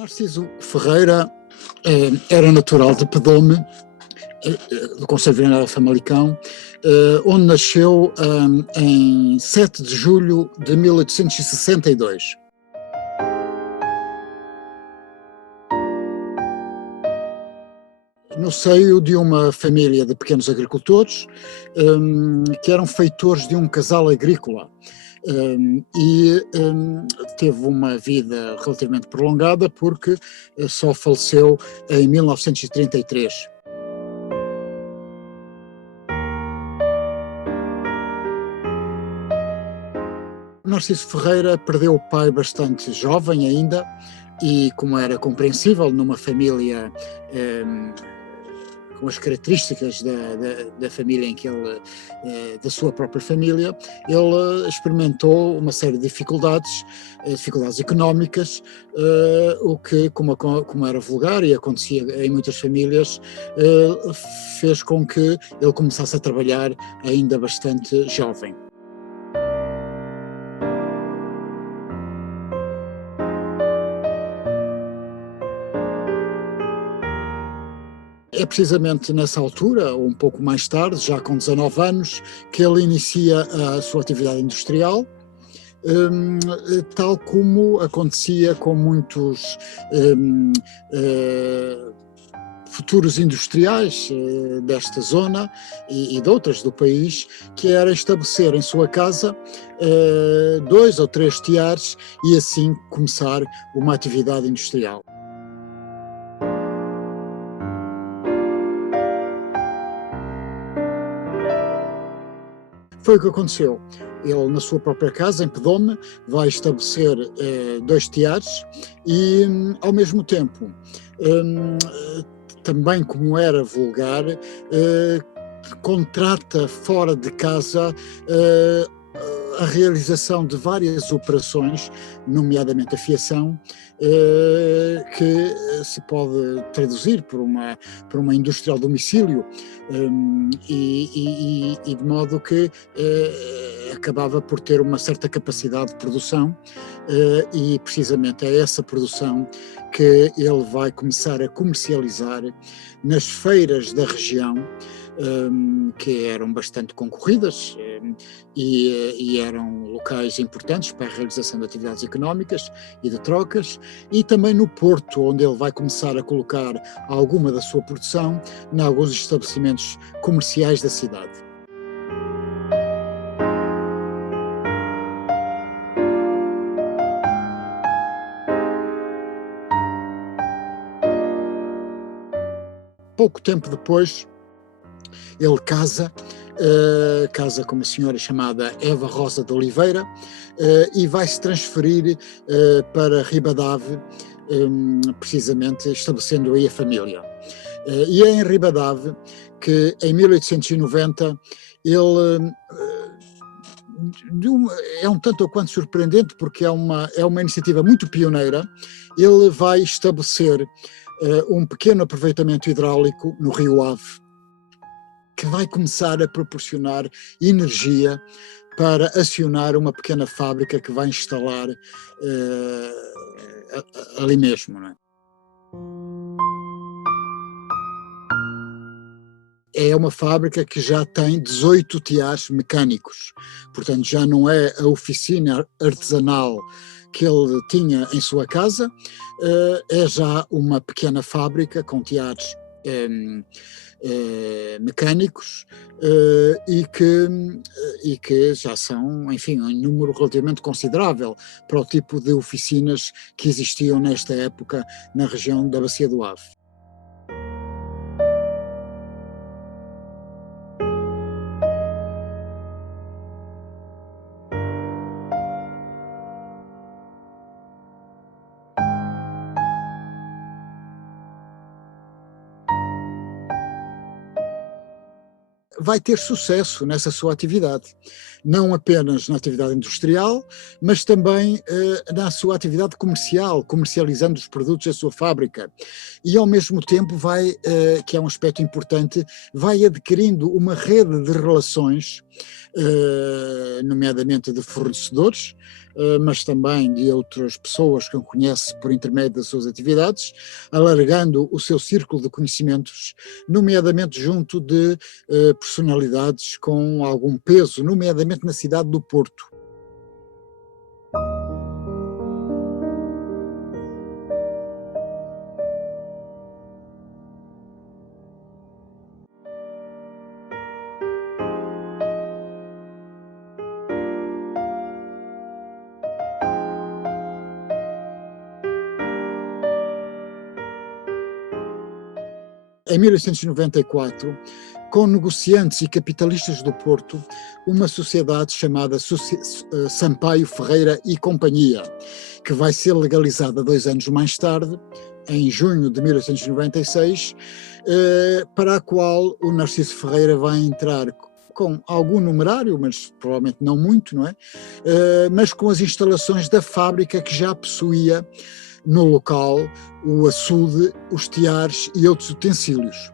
Narciso Ferreira era natural de Pedome, do Conselho de Viana Famalicão, onde nasceu em 7 de julho de 1862. No seio de uma família de pequenos agricultores, que eram feitores de um casal agrícola. Teve uma vida relativamente prolongada porque só faleceu em 1933. Narciso Ferreira perdeu o pai bastante jovem ainda e, como era compreensível numa família com as características da família em que ele, da sua própria família, ele experimentou uma série de dificuldades económicas, o que, como era vulgar e acontecia em muitas famílias, fez com que ele começasse a trabalhar ainda bastante jovem. É precisamente nessa altura, ou um pouco mais tarde, já com 19 anos, que ele inicia a sua atividade industrial, tal como acontecia com muitos futuros industriais desta zona e de outras do país, que era estabelecer em sua casa 2 ou 3 teares e assim começar uma atividade industrial. Foi o que aconteceu. Ele, na sua própria casa, em Pedome, vai estabelecer 2 teares e, ao mesmo tempo, também como era vulgar, contrata fora de casa a realização de várias operações, nomeadamente a fiação, que se pode traduzir por uma indústria ao domicílio, e de modo que acabava por ter uma certa capacidade de produção, e precisamente é essa produção que ele vai começar a comercializar nas feiras da região, que eram bastante concorridas e eram locais importantes para a realização de atividades económicas e de trocas, e também no Porto, onde ele vai começar a colocar alguma da sua produção em alguns estabelecimentos comerciais da cidade. Pouco tempo depois, ele casa com uma senhora chamada Eva Rosa de Oliveira, e vai se transferir para Ribadave, precisamente estabelecendo aí a família. E é em Ribadave que, em 1890, ele é um tanto ou quanto surpreendente, porque é uma iniciativa muito pioneira. Ele vai estabelecer um pequeno aproveitamento hidráulico no Rio Ave, que vai começar a proporcionar energia para acionar uma pequena fábrica que vai instalar ali mesmo, não é? É uma fábrica que já tem 18 teares mecânicos, portanto já não é a oficina artesanal que ele tinha em sua casa, é já uma pequena fábrica com teares mecânicos, e que já são, enfim, um número relativamente considerável para o tipo de oficinas que existiam nesta época na região da Bacia do Ave. Vai ter sucesso nessa sua atividade, não apenas na atividade industrial, mas também na sua atividade comercial, comercializando os produtos da sua fábrica. E ao mesmo tempo que é um aspecto importante, vai adquirindo uma rede de relações nomeadamente de fornecedores, mas também de outras pessoas que o conhece por intermédio das suas atividades, alargando o seu círculo de conhecimentos, nomeadamente junto de personalidades com algum peso, nomeadamente na cidade do Porto. Em 1894, com negociantes e capitalistas do Porto, uma sociedade chamada Sampaio Ferreira e Companhia, que vai ser legalizada 2 anos mais tarde, em junho de 1896, para a qual o Narciso Ferreira vai entrar com algum numerário, mas provavelmente não muito, não é? Mas com as instalações da fábrica que já possuía no local o açude, os teares e outros utensílios.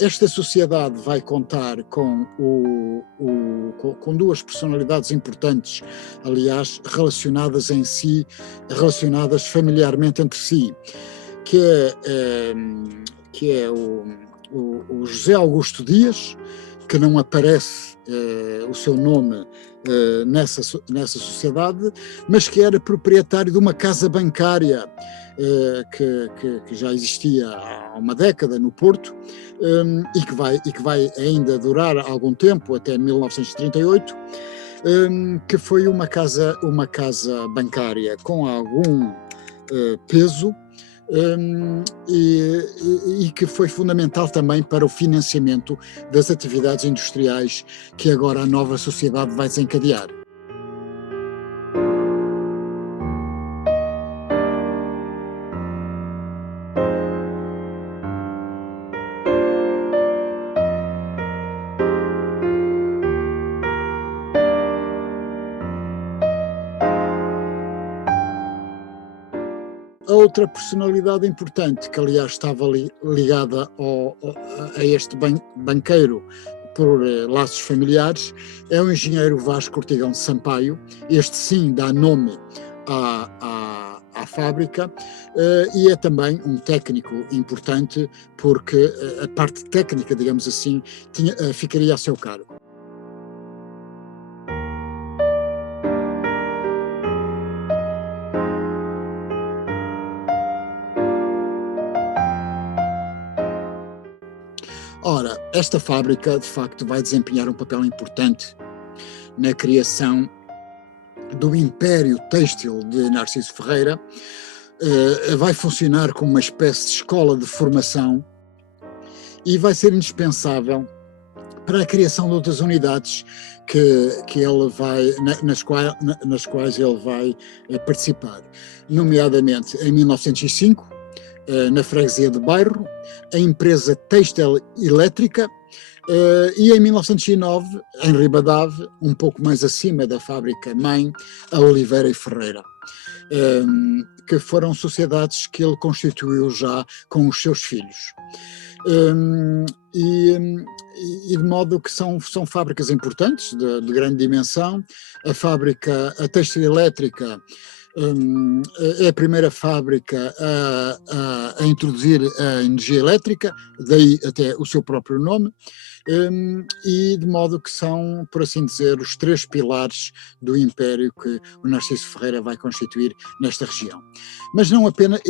Esta sociedade vai contar com, com 2 personalidades importantes, aliás, relacionadas familiarmente entre si, que é o José Augusto Dias, que não aparece o seu nome nessa sociedade, mas que era proprietário de uma casa bancária que já existia há uma década no Porto, e que vai ainda durar algum tempo, até 1938, que foi uma casa bancária com algum peso, e que foi fundamental também para o financiamento das atividades industriais que agora a nova sociedade vai desencadear. A outra personalidade importante, que aliás estava ligada a este banqueiro por laços familiares, é o engenheiro Vasco Ortigão de Sampaio. Este sim dá nome à fábrica, e é também um técnico importante, porque a parte técnica, digamos assim, ficaria a seu cargo. Ora, esta fábrica, de facto, vai desempenhar um papel importante na criação do Império Têxtil de Narciso Ferreira. Vai funcionar como uma espécie de escola de formação e vai ser indispensável para a criação de outras unidades que ele vai, nas quais ele vai participar, nomeadamente em 1905, na freguesia de Bairro, a empresa Têxtil Elétrica, e em 1909, em Ribadave, um pouco mais acima da fábrica-mãe, a Oliveira e Ferreira, que foram sociedades que ele constituiu já com os seus filhos. E de modo que são fábricas importantes, de grande dimensão. A Têxtil Elétrica é a primeira fábrica a introduzir a energia elétrica, daí até o seu próprio nome, e de modo que são, por assim dizer, os 3 pilares do império que o Narciso Ferreira vai constituir nesta região. Mas não apenas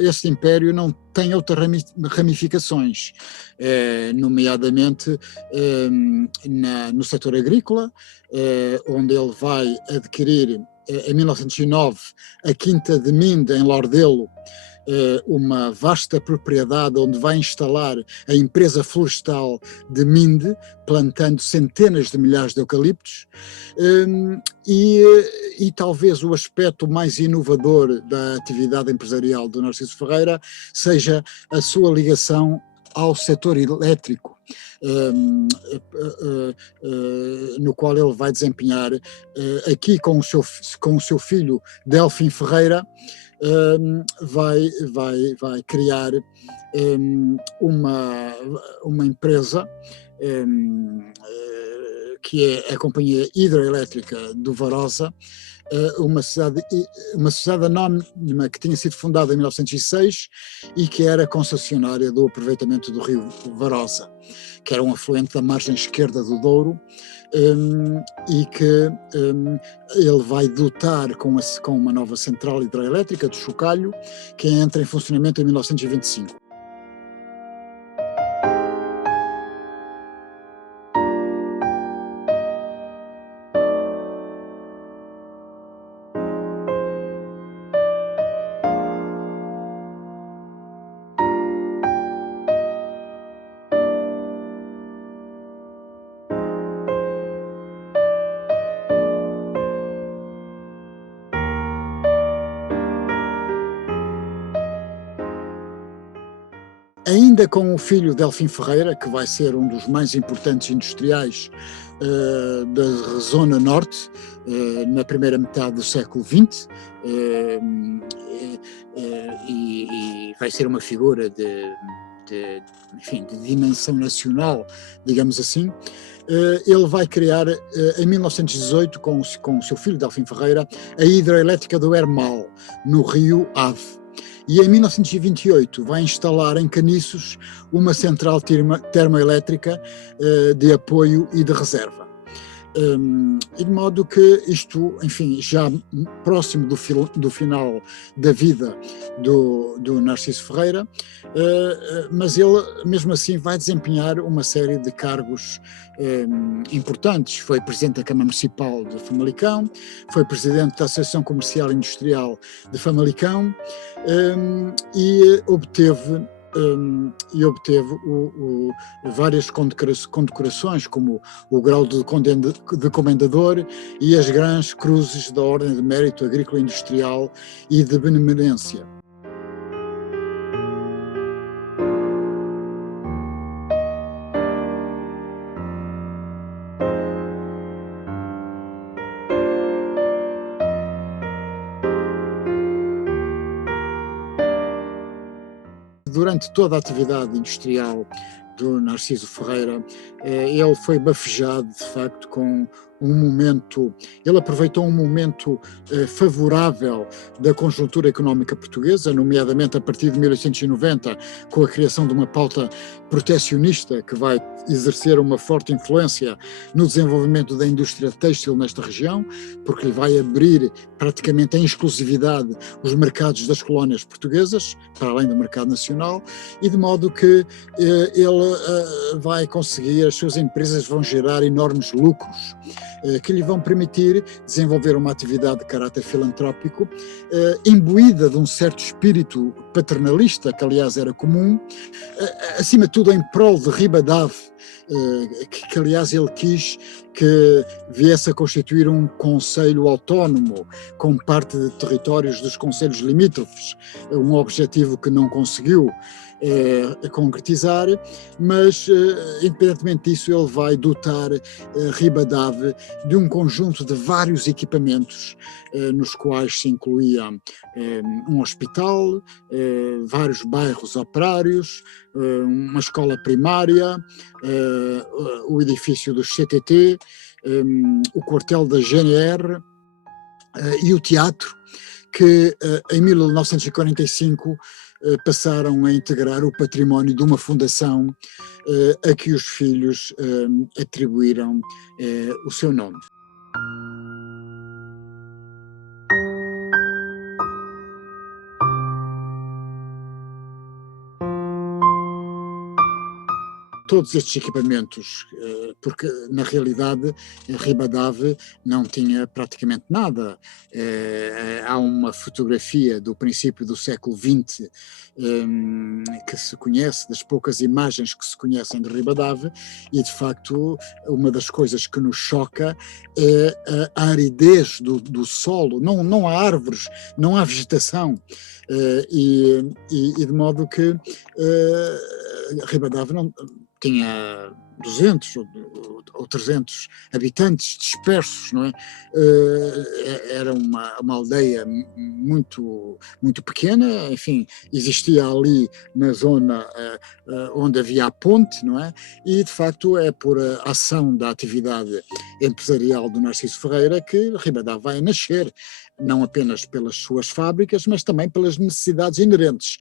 este império não tem outras ramificações, nomeadamente no setor agrícola, onde ele vai adquirir em 1909 a Quinta de Minde, em Lordelo, uma vasta propriedade onde vai instalar a empresa florestal de Minde, plantando centenas de milhares de eucaliptos, e talvez o aspecto mais inovador da atividade empresarial do Narciso Ferreira seja a sua ligação ao setor elétrico, no qual ele vai desempenhar, aqui com o seu filho Delfim Ferreira, vai criar uma empresa que é a Companhia Hidroelétrica do Varosa, uma sociedade anónima que tinha sido fundada em 1906 e que era concessionária do aproveitamento do rio Varosa, que era um afluente da margem esquerda do Douro, e que ele vai dotar com uma nova central hidroelétrica de Chocalho, que entra em funcionamento em 1925. Ainda com o filho Delfim Ferreira, que vai ser um dos mais importantes industriais da zona norte, na primeira metade do século XX, e vai ser uma figura enfim, de dimensão nacional, digamos assim. Ele vai criar, em 1918, com o seu filho Delfim Ferreira, a hidroelétrica do Hermal, no rio Ave. E em 1928 vai instalar em Caniços uma central termoelétrica de apoio e de reserva. E de modo que isto, enfim, já próximo do final da vida do Narciso Ferreira, mas ele, mesmo assim, vai desempenhar uma série de cargos importantes. Foi presidente da Câmara Municipal de Famalicão, foi presidente da Associação Comercial e Industrial de Famalicão, e obteve várias condecorações, como o grau de comendador e as grandes cruzes da Ordem de Mérito Agrícola e Industrial e de Benemerência. Durante toda a atividade industrial do Narciso Ferreira, ele foi bafejado, de facto, com ele aproveitou um momento favorável da conjuntura económica portuguesa, nomeadamente a partir de 1890, com a criação de uma pauta protecionista que vai exercer uma forte influência no desenvolvimento da indústria têxtil nesta região, porque lhe vai abrir praticamente em exclusividade os mercados das colónias portuguesas, para além do mercado nacional, e de modo que ele vai conseguir, as suas empresas vão gerar enormes lucros, que lhe vão permitir desenvolver uma atividade de caráter filantrópico, imbuída de um certo espírito paternalista, que aliás era comum, acima de tudo em prol de Ribadave, que aliás ele quis que viesse a constituir um concelho autónomo, com parte de territórios dos concelhos limítrofes, um objetivo que não conseguiu concretizar, mas independentemente disso ele vai dotar Ribadave de um conjunto de vários equipamentos, nos quais se incluía um hospital, vários bairros operários, uma escola primária, o edifício do CTT, o quartel da GNR e o teatro, que em 1945 passaram a integrar o património de uma fundação a que os filhos atribuíram o seu nome. todos estes equipamentos, porque na realidade Ribadave não tinha praticamente nada. Há uma fotografia do princípio do século XX que se conhece, das poucas imagens que se conhecem de Ribadave, e de facto uma das coisas que nos choca é a aridez do solo. Não há árvores, não há vegetação, e de modo que Ribadave não tinha 200 ou 300 habitantes dispersos, não é? Era uma aldeia muito pequena, enfim, existia ali na zona onde havia a ponte, não é? E de facto é por ação da atividade empresarial do Narciso Ferreira que Ribadave vai nascer, não apenas pelas suas fábricas, mas também pelas necessidades inerentes